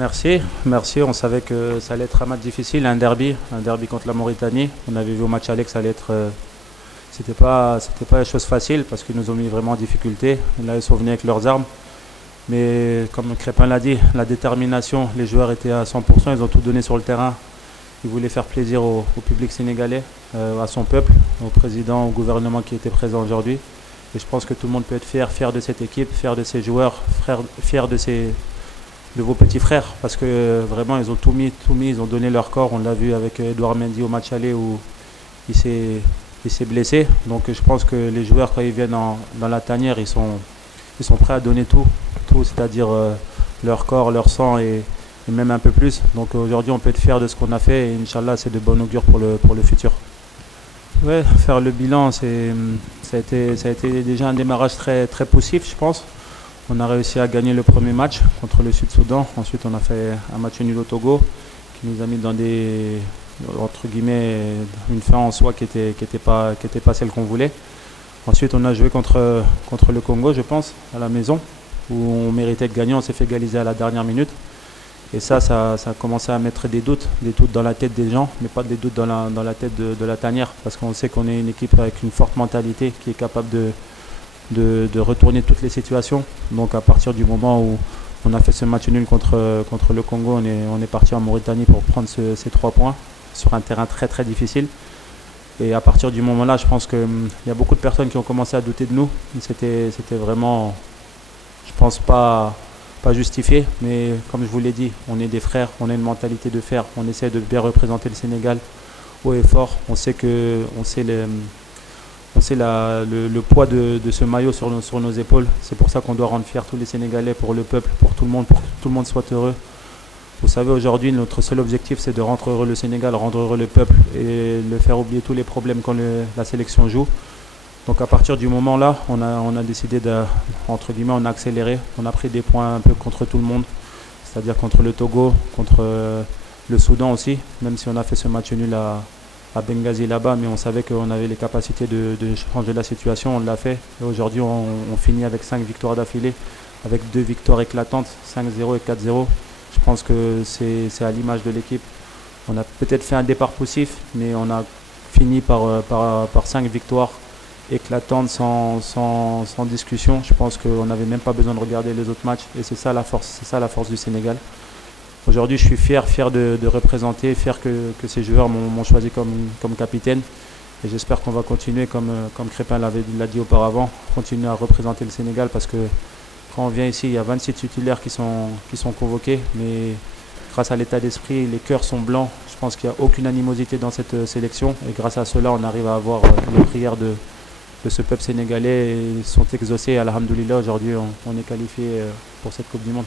Merci, merci. On savait que ça allait être un match difficile, un derby contre la Mauritanie. On avait vu au match aller que ça allait être, c'était pas une chose facile parce qu'ils nous ont mis vraiment en difficulté. Là, ils sont venus avec leurs armes. Mais comme Crépin l'a dit, la détermination, les joueurs étaient à 100%, ils ont tout donné sur le terrain. Ils voulaient faire plaisir au public sénégalais, à son peuple, au président, au gouvernement qui était présent aujourd'hui. Et je pense que tout le monde peut être fier de cette équipe, fier de ses joueurs, fier de vos petits frères. Parce que vraiment, ils ont tout mis, ils ont donné leur corps. On l'a vu avec Edouard Mendy au match aller où il s'est blessé. Donc je pense que les joueurs, quand ils viennent dans la tanière, ils sont prêts à donner tout c'est-à-dire leur corps, leur sang et même un peu plus. Donc aujourd'hui, on peut être fier de ce qu'on a fait et Inch'Allah, c'est de bon augure pour le futur. Ouais, faire le bilan, ça a été déjà un démarrage très, très poussif, je pense. On a réussi à gagner le premier match contre le Sud-Soudan. Ensuite, on a fait un match nul au Togo qui nous a mis dans entre guillemets, une fin en soi qui était pas celle qu'on voulait. Ensuite, on a joué contre le Congo, je pense, à la maison, où on méritait de gagner. On s'est fait égaliser à la dernière minute. Et ça a commencé à mettre des doutes dans la tête des gens, mais pas des doutes dans la tête de la tanière, parce qu'on sait qu'on est une équipe avec une forte mentalité qui est capable de retourner toutes les situations. Donc à partir du moment où on a fait ce match nul contre le Congo, on est parti en Mauritanie pour prendre ces 3 points sur un terrain très très difficile. Et à partir du moment-là, je pense qu'il y a beaucoup de personnes qui ont commencé à douter de nous. C'était vraiment, je pense, pas justifié, mais comme je vous l'ai dit, on est des frères, on a une mentalité de fer, on essaie de bien représenter le Sénégal haut et fort. On sait le poids de ce maillot sur nos épaules. C'est pour ça qu'on doit rendre fiers tous les Sénégalais, pour le peuple, pour que tout le monde soit heureux. Vous savez, aujourd'hui, notre seul objectif, c'est de rendre heureux le Sénégal, rendre heureux le peuple et le faire oublier tous les problèmes quand la sélection joue. Donc à partir du moment là, on a décidé entre guillemets, on a accéléré, on a pris des points un peu contre tout le monde, c'est-à-dire contre le Togo, contre le Soudan aussi, même si on a fait ce match nul à Benghazi là-bas, mais on savait qu'on avait les capacités de changer la situation, on l'a fait. Et aujourd'hui, on finit avec 5 victoires d'affilée, avec 2 victoires éclatantes, 5-0 et 4-0. Je pense que c'est à l'image de l'équipe. On a peut-être fait un départ poussif, mais on a fini par 5 victoires éclatante sans discussion. Je pense qu'on n'avait même pas besoin de regarder les autres matchs et c'est ça la force du Sénégal. Aujourd'hui, je suis fier de représenter, fier que ces joueurs m'ont choisi comme capitaine et j'espère qu'on va continuer comme Crépin l'a dit auparavant, continuer à représenter le Sénégal parce que quand on vient ici, il y a 26 titulaires qui sont convoqués, mais grâce à l'état d'esprit, les cœurs sont blancs. Je pense qu'il n'y a aucune animosité dans cette sélection et grâce à cela, on arrive à avoir les prières de ce peuple sénégalais sont exaucés. Alhamdoulilah, aujourd'hui, on est qualifié pour cette Coupe du Monde.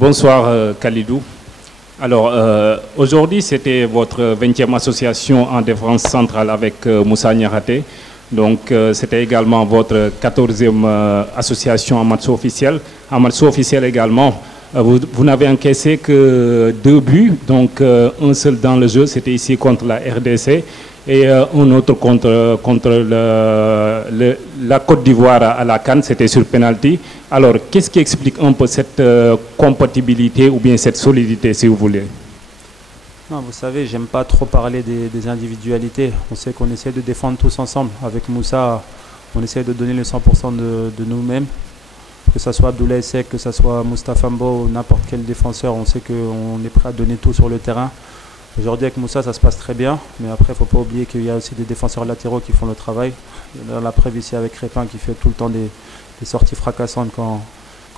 Bonsoir Khalidou. Alors, aujourd'hui, c'était votre 20e association en défense centrale avec Moussa Niakhaté. Donc, c'était également votre 14e association en match officiel. En match officiel également, vous n'avez encaissé que 2 buts, donc un seul dans le jeu, c'était ici contre la RDC, et un autre contre la Côte d'Ivoire à la CAN, c'était sur penalty. Alors, qu'est-ce qui explique un peu cette compatibilité ou bien cette solidité, si vous voulez? Non, vous savez, j'aime pas trop parler des individualités. On sait qu'on essaie de défendre tous ensemble. Avec Moussa, on essaie de donner le 100% de nous-mêmes. Que ce soit Abdoulaye Seck, que ce soit Moustapha Mbo ou n'importe quel défenseur, on sait qu'on est prêt à donner tout sur le terrain. Aujourd'hui avec Moussa ça se passe très bien, mais après il ne faut pas oublier qu'il y a aussi des défenseurs latéraux qui font le travail. Dans la preuve ici avec Crépin qui fait tout le temps des sorties fracassantes quand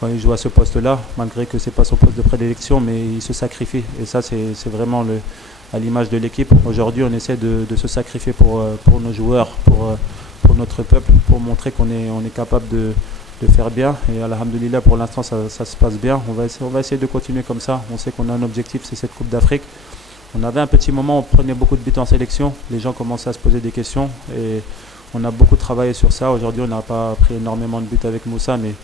il joue à ce poste-là, malgré que ce n'est pas son poste de prédilection, mais il se sacrifie. Et ça c'est vraiment à l'image de l'équipe. Aujourd'hui on essaie de se sacrifier pour nos joueurs, pour notre peuple, pour montrer qu'on est capable de faire bien. Et alhamdoulilah pour l'instant ça se passe bien. On va essayer de continuer comme ça. On sait qu'on a un objectif, c'est cette Coupe d'Afrique. On avait un petit moment où on prenait beaucoup de buts en sélection, les gens commençaient à se poser des questions et on a beaucoup travaillé sur ça. Aujourd'hui on n'a pas pris énormément de buts avec Moussa, mais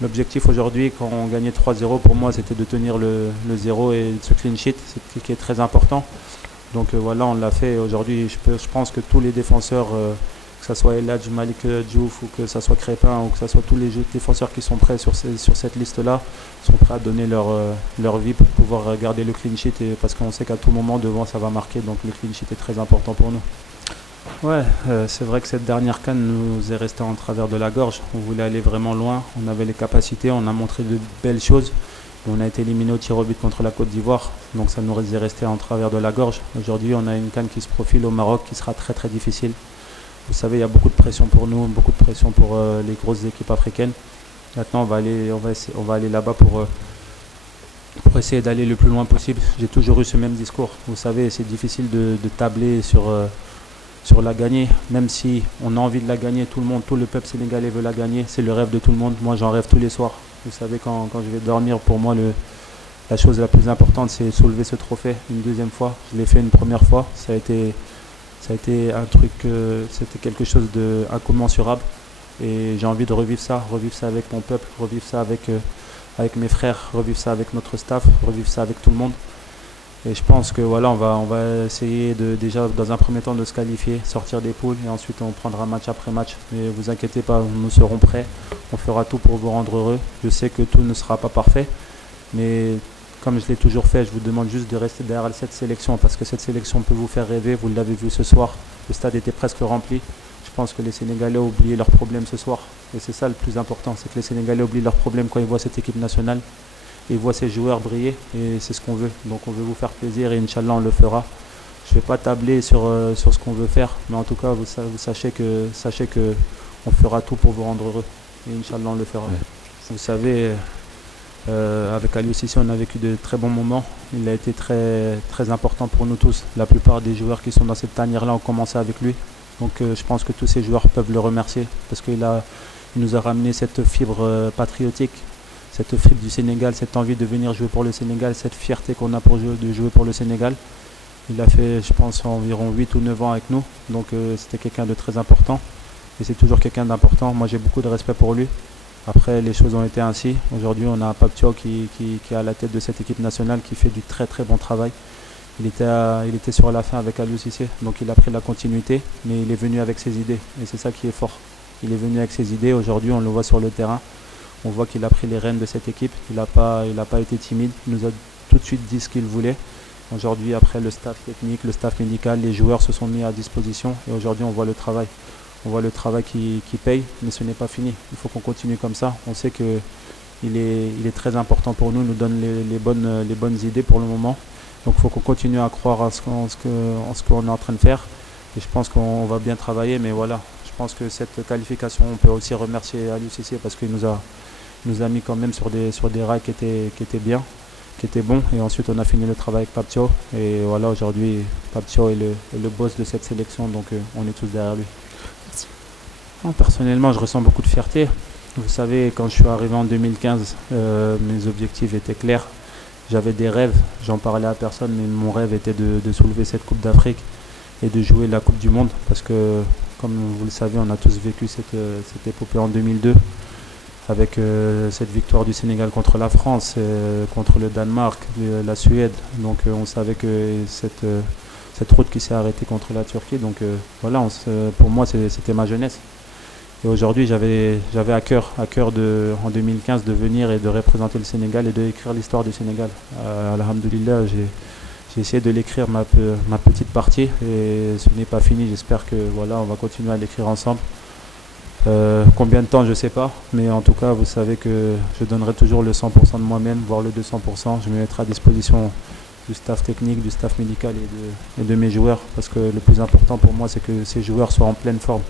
l'objectif aujourd'hui quand on gagnait 3-0 pour moi c'était de tenir le 0 et ce clean sheet, c'est qui est très important. Donc voilà, on l'a fait. Aujourd'hui je pense que tous les défenseurs que ce soit Eladj, Malik Diouf, ou que ce soit Crépin, ou que ce soit tous les défenseurs qui sont prêts sur cette liste-là, sont prêts à donner leur vie pour pouvoir garder le clean sheet, parce qu'on sait qu'à tout moment devant ça va marquer, donc le clean sheet est très important pour nous. Ouais, c'est vrai que cette dernière CAN nous est restée en travers de la gorge. On voulait aller vraiment loin, on avait les capacités, on a montré de belles choses. On a été éliminé au tir au but contre la Côte d'Ivoire, donc ça nous est resté en travers de la gorge. Aujourd'hui, on a une CAN qui se profile au Maroc qui sera très très difficile. Vous savez, il y a beaucoup de pression pour nous, beaucoup de pression pour les grosses équipes africaines. Maintenant, on va aller là-bas pour essayer d'aller le plus loin possible. J'ai toujours eu ce même discours. Vous savez, c'est difficile de tabler sur la gagner, même si on a envie de la gagner, tout le peuple sénégalais veut la gagner, c'est le rêve de tout le monde. Moi, j'en rêve tous les soirs. Vous savez, quand je vais dormir, pour moi, la chose la plus importante, c'est soulever ce trophée une deuxième fois. Je l'ai fait une première fois, ça a été un truc, c'était quelque chose d'incommensurable. Et j'ai envie de revivre ça avec mon peuple, revivre ça avec mes frères, revivre ça avec notre staff, revivre ça avec tout le monde. Et je pense que voilà, on va essayer déjà dans un premier temps de se qualifier, sortir des poules, et ensuite on prendra match après match. Mais vous inquiétez pas, nous serons prêts, on fera tout pour vous rendre heureux. Je sais que tout ne sera pas parfait, mais comme je l'ai toujours fait, je vous demande juste de rester derrière cette sélection, parce que cette sélection peut vous faire rêver. Vous l'avez vu ce soir, le stade était presque rempli. Je pense que les Sénégalais ont oublié leurs problèmes ce soir, et c'est ça le plus important, c'est que les Sénégalais oublient leurs problèmes quand ils voient cette équipe nationale. Et voit ces joueurs briller, et c'est ce qu'on veut. Donc on veut vous faire plaisir, et Inch'Allah on le fera. Je ne vais pas tabler sur ce qu'on veut faire, mais en tout cas vous sachez que on fera tout pour vous rendre heureux, et Inch'Allah on le fera. Ouais. Vous savez, avec Aliou Cissé on a vécu de très bons moments. Il a été très, très important pour nous tous. La plupart des joueurs qui sont dans cette tanière-là ont commencé avec lui. Donc je pense que tous ces joueurs peuvent le remercier, parce qu'il nous a ramené cette fibre patriotique, cette fibre du Sénégal, cette envie de venir jouer pour le Sénégal, cette fierté qu'on a de jouer pour le Sénégal. Il a fait, je pense, environ 8 ou 9 ans avec nous, donc c'était quelqu'un de très important, et c'est toujours quelqu'un d'important. Moi j'ai beaucoup de respect pour lui. Après, les choses ont été ainsi. Aujourd'hui on a Pape Thiaw qui est à la tête de cette équipe nationale, qui fait du très très bon travail. Il était sur la fin avec Aliou Cissé, donc il a pris la continuité, mais il est venu avec ses idées, et c'est ça qui est fort. Il est venu avec ses idées. Aujourd'hui on le voit sur le terrain. On voit qu'il a pris les rênes de cette équipe, il n'a pas été timide, il nous a tout de suite dit ce qu'il voulait. Aujourd'hui, après le staff technique, le staff médical, les joueurs se sont mis à disposition, et aujourd'hui on voit le travail. On voit le travail qui paye, mais ce n'est pas fini. Il faut qu'on continue comme ça. On sait qu'il est très important pour nous, il nous donne les bonnes idées pour le moment. Donc il faut qu'on continue à croire en ce qu'on est en train de faire. Et je pense qu'on va bien travailler, mais voilà. Je pense que cette qualification, on peut aussi remercier Aliou Cissé, parce qu'il nous a mis quand même sur des rails qui étaient bien, qui étaient bons. Et ensuite on a fini le travail avec Pape Thiaw, et voilà, aujourd'hui Pape Thiaw est le boss de cette sélection, donc on est tous derrière lui. Merci. Personnellement, je ressens beaucoup de fierté. Vous savez, quand je suis arrivé en 2015, mes objectifs étaient clairs. J'avais des rêves, j'en parlais à personne, mais mon rêve était de soulever cette Coupe d'Afrique et de jouer la Coupe du Monde, parce que comme vous le savez, on a tous vécu cette épopée en 2002, avec cette victoire du Sénégal contre la France, contre le Danemark, la Suède. Donc on savait que cette route qui s'est arrêtée contre la Turquie. Donc voilà, pour moi c'était ma jeunesse. Et aujourd'hui j'avais à cœur en 2015 de venir et de représenter le Sénégal et d'écrire l'histoire du Sénégal. Alhamdoulilah, j'ai essayé de l'écrire ma petite partie, et ce n'est pas fini. J'espère que voilà, on va continuer à l'écrire ensemble. Combien de temps, je ne sais pas, mais en tout cas vous savez que je donnerai toujours le 100% de moi-même, voire le 200%. Je me mettrai à disposition du staff technique, du staff médical et de mes joueurs, parce que le plus important pour moi, c'est que ces joueurs soient en pleine forme,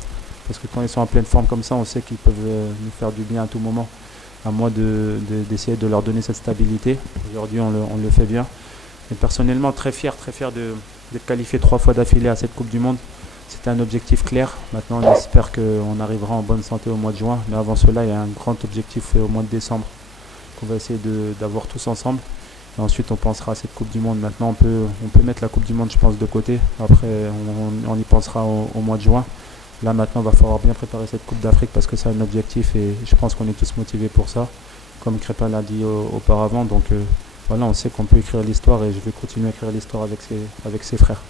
parce que quand ils sont en pleine forme comme ça, on sait qu'ils peuvent nous faire du bien à tout moment. À moi d'essayer de leur donner cette stabilité. Aujourd'hui on le fait bien. Et personnellement très fier d'être qualifié 3 fois d'affilée à cette Coupe du Monde. C'était un objectif clair. Maintenant on espère qu'on arrivera en bonne santé au mois de juin, mais avant cela il y a un grand objectif au mois de décembre qu'on va essayer d'avoir tous ensemble. Et ensuite on pensera à cette Coupe du Monde. Maintenant on peut mettre la Coupe du Monde, je pense, de côté. Après on y pensera au mois de juin. Là maintenant il va falloir bien préparer cette Coupe d'Afrique, parce que c'est un objectif, et je pense qu'on est tous motivés pour ça, comme Crépin l'a dit auparavant. Donc voilà, on sait qu'on peut écrire l'histoire, et je vais continuer à écrire l'histoire avec ses frères.